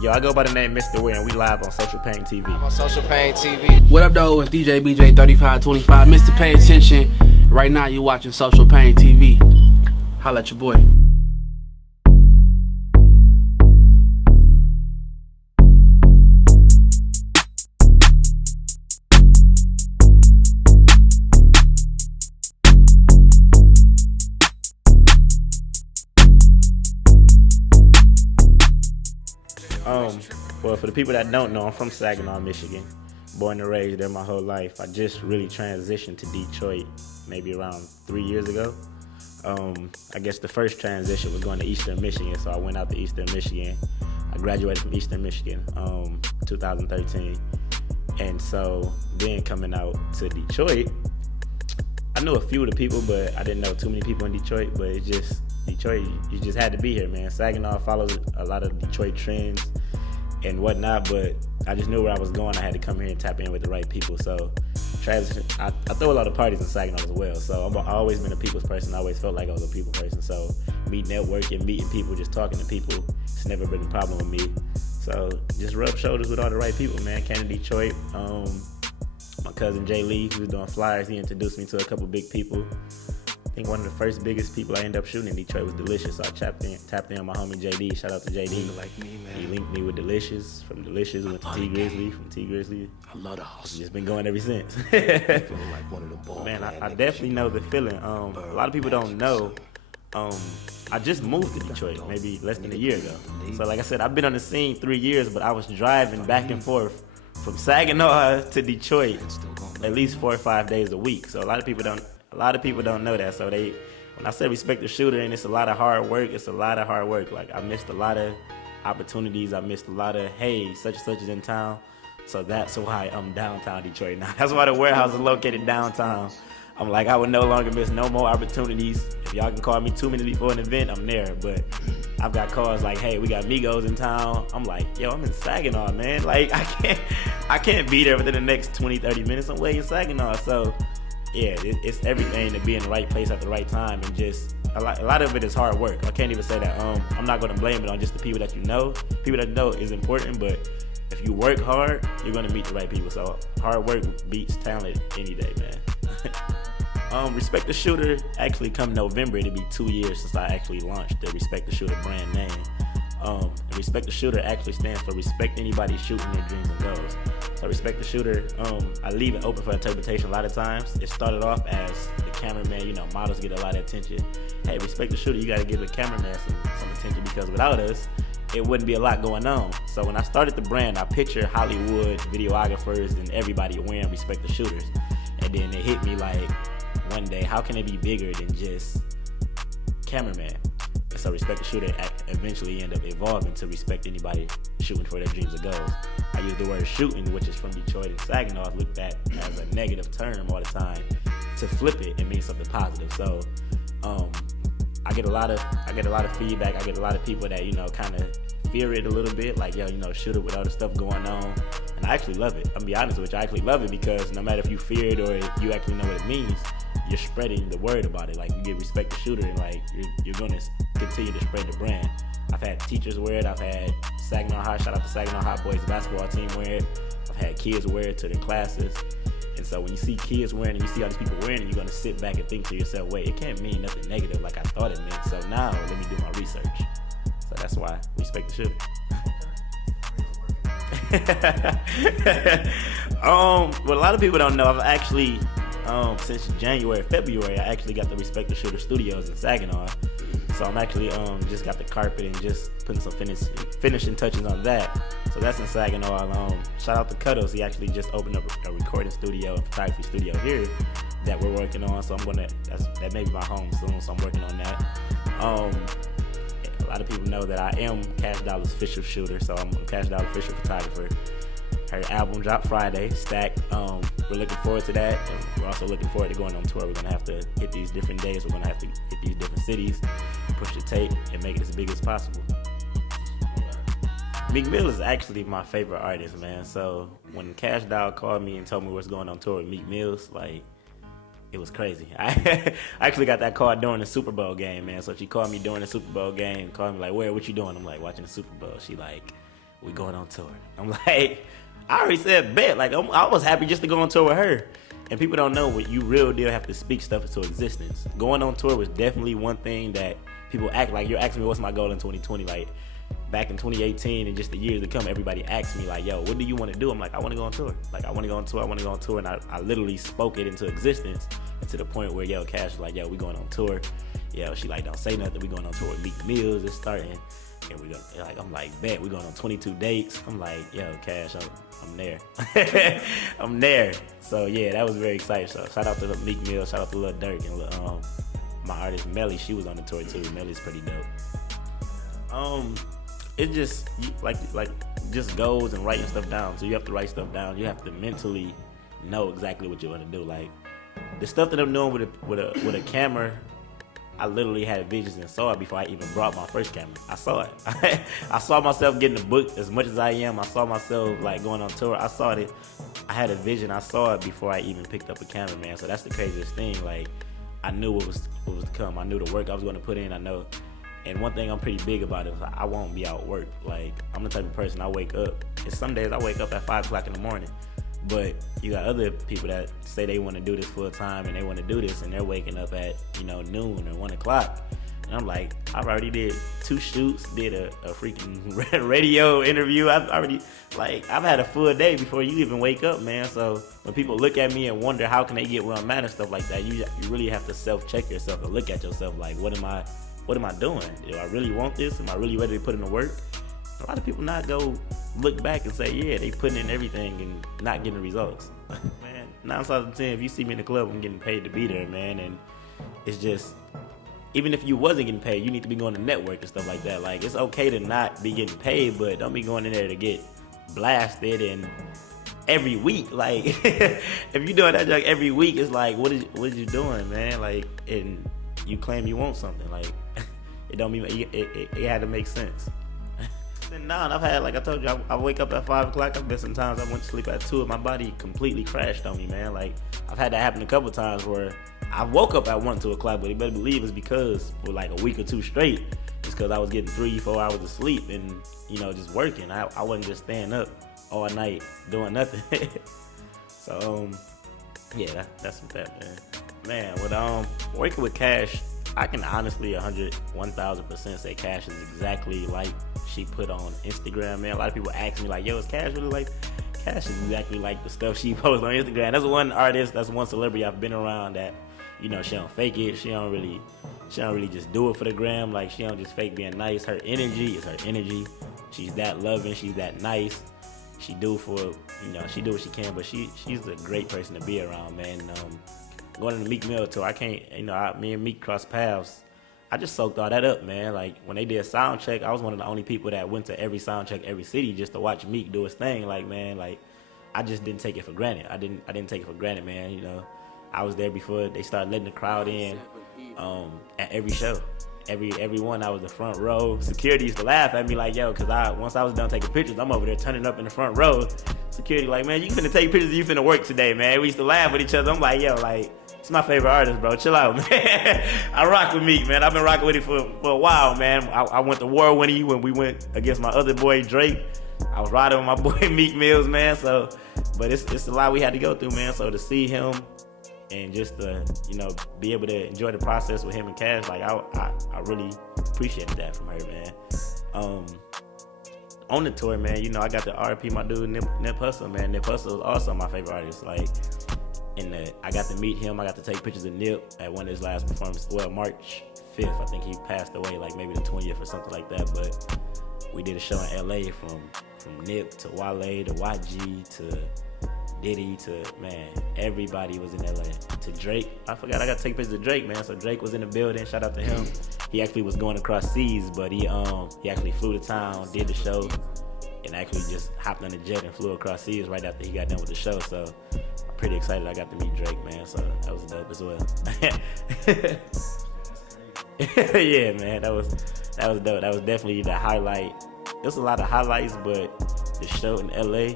Yo, I go by the name Mr Ware, and we live on Social Payne TV. I'm on Social Payne TV. What up, though? It's DJ BJ 3525. Mr. Pay Attention. Right now, you're watching Social Payne TV. Holla at your boy. Well, for the people that don't know, I'm from Saginaw, Michigan. Born and raised there my whole life. I just really transitioned to Detroit maybe around 3 years ago. I guess the first transition was going to Eastern Michigan, so I went out to Eastern Michigan. I graduated from Eastern Michigan 2013. And so then coming out to Detroit, I knew a few of the people, but I didn't know too many people in Detroit. But it's just, Detroit, you just had to be here, man. Saginaw follows a lot of Detroit trends and whatnot, but I just knew where I was going. I had to come here and tap in with the right people. So I throw a lot of parties in Saginaw as well. So I've always been a people's person. I always felt like I was a people person. So me networking, meeting people, just talking to people, it's never been a problem with me. So just rub shoulders with all the right people, man. Came to Detroit. My cousin Jay Lee, who was doing flyers, he introduced me to a couple big people. I think one of the first biggest people I ended up shooting in Detroit was Delicious. So I tapped in on my homie JD. Shout out to JD. Like me, man. He linked me with Delicious. From Delicious went to T Grizzly. From T Grizzly, I love the hustle. just been going ever since. Feeling like one of them ball Man, I definitely know the feeling. A lot of people don't know. I just moved to Detroit maybe less than a year ago. So like I said, I've been on the scene 3 years, but I was driving back and forth from Saginaw to Detroit at least 4 or 5 days a week. So a lot of people don't know that. So when I say respect the shooter, and it's a lot of hard work, it's a lot of hard work. Like I missed a lot of opportunities. I missed a lot of, hey, such and such is in town. So that's why I'm downtown Detroit now. That's why the warehouse is located downtown. I'm like, I would no longer miss no more opportunities. If y'all can call me 2 minutes before an event, I'm there. But I've got calls like, hey, we got Migos in town. I'm like, yo, I'm in Saginaw, man. Like, I can't be there within the next 20, 30 minutes. I'm way in Saginaw. So yeah, it's everything to be in the right place at the right time, and just a lot of it is hard work. I can't even say that. I'm not going to blame it on just the people that you know. People that you know is important, but if you work hard, you're going to meet the right people. So hard work beats talent any day, man. Respect the Shooter, actually come November, it'll be 2 years since I actually launched the Respect the Shooter brand name. Respect the Shooter actually stands for respect anybody shooting their dreams and goals. So Respect the Shooter, I leave it open for interpretation a lot of times. It started off as the cameraman, models get a lot of attention. Hey, Respect the Shooter, you gotta give the cameraman some attention, because without us, it wouldn't be a lot going on. So when I started the brand, I pictured Hollywood videographers and everybody wearing Respect the Shooters. And then it hit me like one day, how can it be bigger than just cameraman? And so Respect the Shooter eventually ended up evolving to respect anybody shooting for their dreams or goals. I use the word shooting, which is from Detroit and Saginaw, looked at as a negative term all the time. To flip it, it means something positive. So I get a lot of feedback. I get a lot of people that kind of fear it a little bit, like, yo, shoot it with all the stuff going on. And I actually love it. I'm gonna be honest with you, I actually love it, because no matter if you fear it or you actually know what it means, you're spreading the word about it. Like, you get Respect the Shooter, and like you're gonna continue to spread the brand. I've had teachers wear it. I've had Saginaw High, shout out to Saginaw High boys basketball team wear it. I've had kids wear it to their classes. And so when you see kids wearing it, you see all these people wearing it, you're gonna sit back and think to yourself, wait, it can't mean nothing negative like I thought it meant. So now let me do my research. So that's why Respect the Shooter. What a lot of people don't know, I've actually since February, I actually got the Respect the Shooter Studios in Saginaw. So I'm actually just got the carpet and just putting some finishing touches on that. So that's in Saginaw. Shout out to Cuddles. He actually just opened up a recording studio and photography studio here that we're working on. So that may be my home soon. So I'm working on that. A lot of people know that I am Cash Dollar's official shooter. So I'm Cash Dollar official photographer. Her album dropped Friday, Stacked. We're looking forward to that. And we're also looking forward to going on tour. We're going to have to hit these different days. We're going to have to hit these different cities, push the tape, and make it as big as possible. Meek Mill is actually my favorite artist, man. So when Cash Doll called me and told me what's going on tour with Meek Mills, like, it was crazy. I actually got that call during the Super Bowl game, man. So she called me during the Super Bowl game, called me like, "Where? What you doing?" I'm like, "Watching the Super Bowl." She like, we going on tour. I'm like, I already said bet. Like, I was happy just to go on tour with her. And people don't know what you real deal have to speak stuff into existence. Going on tour was definitely one thing that people act like. You're asking me what's my goal in 2020. Like, back in 2018 and just the years to come, everybody asked me like, yo, what do you want to do? I'm like, I want to go on tour. Like, I want to go on tour. I want to go on tour. And I literally spoke it into existence, and to the point where, yo, Cash was like, yo, we going on tour. Yo, she like, don't say nothing. We going on tour with Meek Mills. It's starting. And we go, like, I'm like, bet, we going on 22 dates. I'm like, yo, Cash, I'm there. I'm there. So yeah, that was very exciting. So shout out to Meek Mill, shout out to Lil Durk, and my artist Melly. She was on the tour too. Melly's pretty dope. It just like just goes and writing stuff down. So you have to write stuff down. You have to mentally know exactly what you want to do. Like the stuff that I'm doing with a camera. I literally had visions and saw it before I even brought my first camera. I saw it. I saw myself getting a book as much as I am. I saw myself like going on tour. I saw it. I had a vision. I saw it before I even picked up a camera, man. So that's the craziest thing. Like I knew what was to come. I knew the work I was going to put in. I know. And one thing I'm pretty big about is I won't be out work. Like I'm the type of person I wake up. And some days I wake up at 5 o'clock in the morning. But you got other people that say they want to do this full time and they want to do this, and they're waking up at noon or 1 o'clock. And I'm like, I already did 2 shoots, did a freaking radio interview. I've had a full day before you even wake up, man. So when people look at me and wonder how can they get where I'm at and stuff like that, you really have to self-check yourself and look at yourself like, what am I doing? Do I really want this? Am I really ready to put in the work? A lot of people not go look back and say, yeah, they putting in everything and not getting the results. Man, 9 times out of 10, if you see me in the club, I'm getting paid to be there, man. And it's just, even if you wasn't getting paid, you need to be going to network and stuff like that. Like, it's okay to not be getting paid, but don't be going in there to get blasted and every week. Like, if you're doing that like every week, it's like, what is you doing, man? Like, and you claim you want something. Like, it don't mean it had to make sense. Nah, I've had, like I told you, I wake up at 5 o'clock. I've been sometimes I went to sleep at 2 and my body completely crashed on me, man. Like, I've had that happen a couple times where I woke up at 1, 2 o'clock, but you better believe it's because for like a week or 2 straight, it's because I was getting 3, 4 hours of sleep and, just working. I wasn't just staying up all night doing nothing. So, yeah, that's what that, man. Man, with working with Cash, I can honestly 1,000% say Cash is exactly like she put on Instagram, man. A lot of people ask me like, yo, is Cash really like? Cash is exactly like the stuff she posts on Instagram. That's one artist, that's one celebrity I've been around that, she don't fake it. She don't really just do it for the gram. Like, she don't just fake being nice. Her energy is her energy. She's that loving, she's that nice. She do she do what she can, but she's a great person to be around, man. Going to the Meek Mill tour, I can't, me and Meek crossed paths. I just soaked all that up, man. Like, when they did sound check, I was one of the only people that went to every sound check, every city, just to watch Meek do his thing. Like, man, like, I just didn't take it for granted. I didn't take it for granted, man. I was there before they started letting the crowd in, at every show. Every one, I was the front row. Security used to laugh at me like, yo, because once I was done taking pictures, I'm over there turning up in the front row. Security like, man, you finna take pictures, you finna work today, man. We used to laugh with each other. I'm like, yo, like, it's my favorite artist, bro. Chill out, man. I rock with Meek, man. I've been rocking with him for a while, man. I went to war with him when we went against my other boy, Drake. I was riding with my boy, Meek Mills, man. So, but it's a lot we had to go through, man. So to see him and just to, be able to enjoy the process with him and Cash, like, I really appreciated that from her, man. On the tour, man, I got to RP my dude, Nip Hussle, man. Nip Hussle is also my favorite artist. Like, I got to meet him. I got to take pictures of Nip at one of his last performances. Well, March 5th, I think he passed away, like maybe the 20th or something like that. But we did a show in LA from Nip to Wale to YG to Diddy to, man, everybody was in LA. To Drake, I forgot I got to take pictures of Drake, man. So Drake was in the building. Shout out to him. He actually was going across seas, but he actually flew to town, did the show, and actually just hopped on the jet and flew across seas right after he got done with the show. So I'm pretty excited I got to meet Drake, man. So that was dope as well. Yeah, man, that was dope. That was definitely the highlight. There's a lot of highlights, but the show in LA,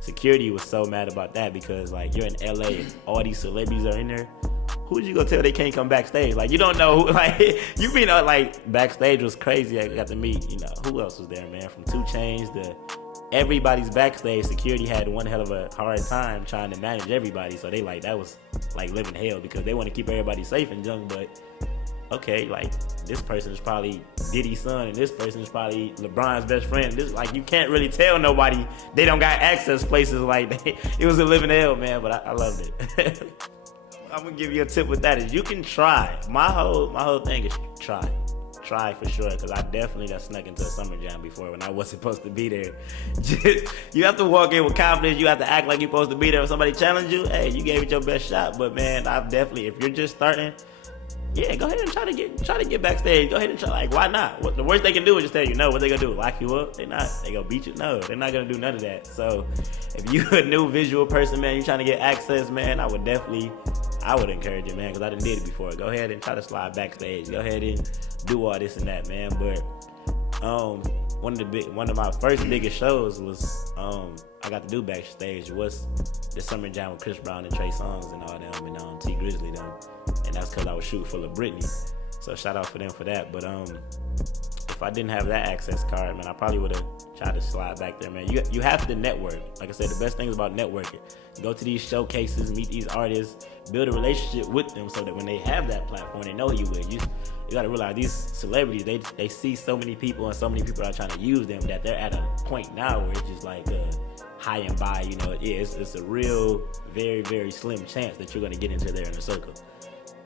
security was so mad about that because, like, you're in LA and all these celebrities are in there. who'd you go tell they can't come backstage? Like, you don't know who, like, you mean, like, backstage was crazy. I got to meet, who else was there, man? From 2 Chainz to everybody's backstage. Security had one hell of a hard time trying to manage everybody. So they, like, that was, like, living hell because they want to keep everybody safe and junk, but okay, like, this person is probably Diddy's son, and this person is probably LeBron's best friend. This, like, you can't really tell nobody they don't got access places like that. It was a living hell, man, but I loved it. I'm gonna give you a tip with that is you can try. My whole thing is try. Try for sure, because I definitely got snuck into a summer jam before when I wasn't supposed to be there. You have to walk in with confidence. You have to act like you're supposed to be there. If somebody challenge you, hey, you gave it your best shot. But man, I've definitely, if you're just starting, yeah, go ahead and try to get backstage. Go ahead and try. Like, why not? The worst they can do is just tell you no. What they gonna do? Lock you up? They gonna beat you? No, they're not gonna do none of that. So, if you a new visual person, man, you trying to get access, man, I would encourage you, man, because I done did it before. Go ahead and try to slide backstage. Go ahead and do all this and that, man. But one of my first biggest shows was I got to do backstage was the summer jam with Chris Brown and Trey Songz and all them and T Grizzly them. And that's because I was shooting full of Britney. So shout out for them for that. But if I didn't have that access card, man, I probably would have tried to slide back there, man. You have to network. Like I said, the best thing is about networking. Go to these showcases, meet these artists, build a relationship with them so that when they have that platform, they know who you with. You got to realize these celebrities, they see so many people and so many people are trying to use them that they're at a point now where it's just like high and by, it's a real, very, very slim chance that you're going to get into their inner circle.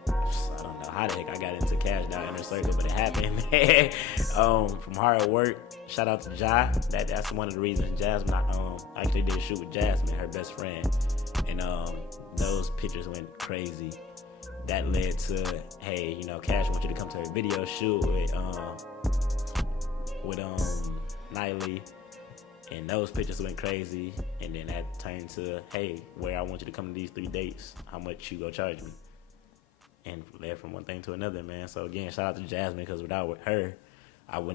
I don't know how the heck I got into Cash Down Inner Circle, but it happened, man. From hard work, shout out to Ja. That's one of the reasons Jasmine, I actually did a shoot with Jasmine, her best friend, and those pictures went crazy. That led to, hey, Cash wants you to come to her video shoot with Niley, and those pictures went crazy, and then that turned to, hey, where I want you to come to these 3 dates, how much you go charge me? And led from one thing to another, man. So again, shout out to Jasmine, because without her, I wouldn't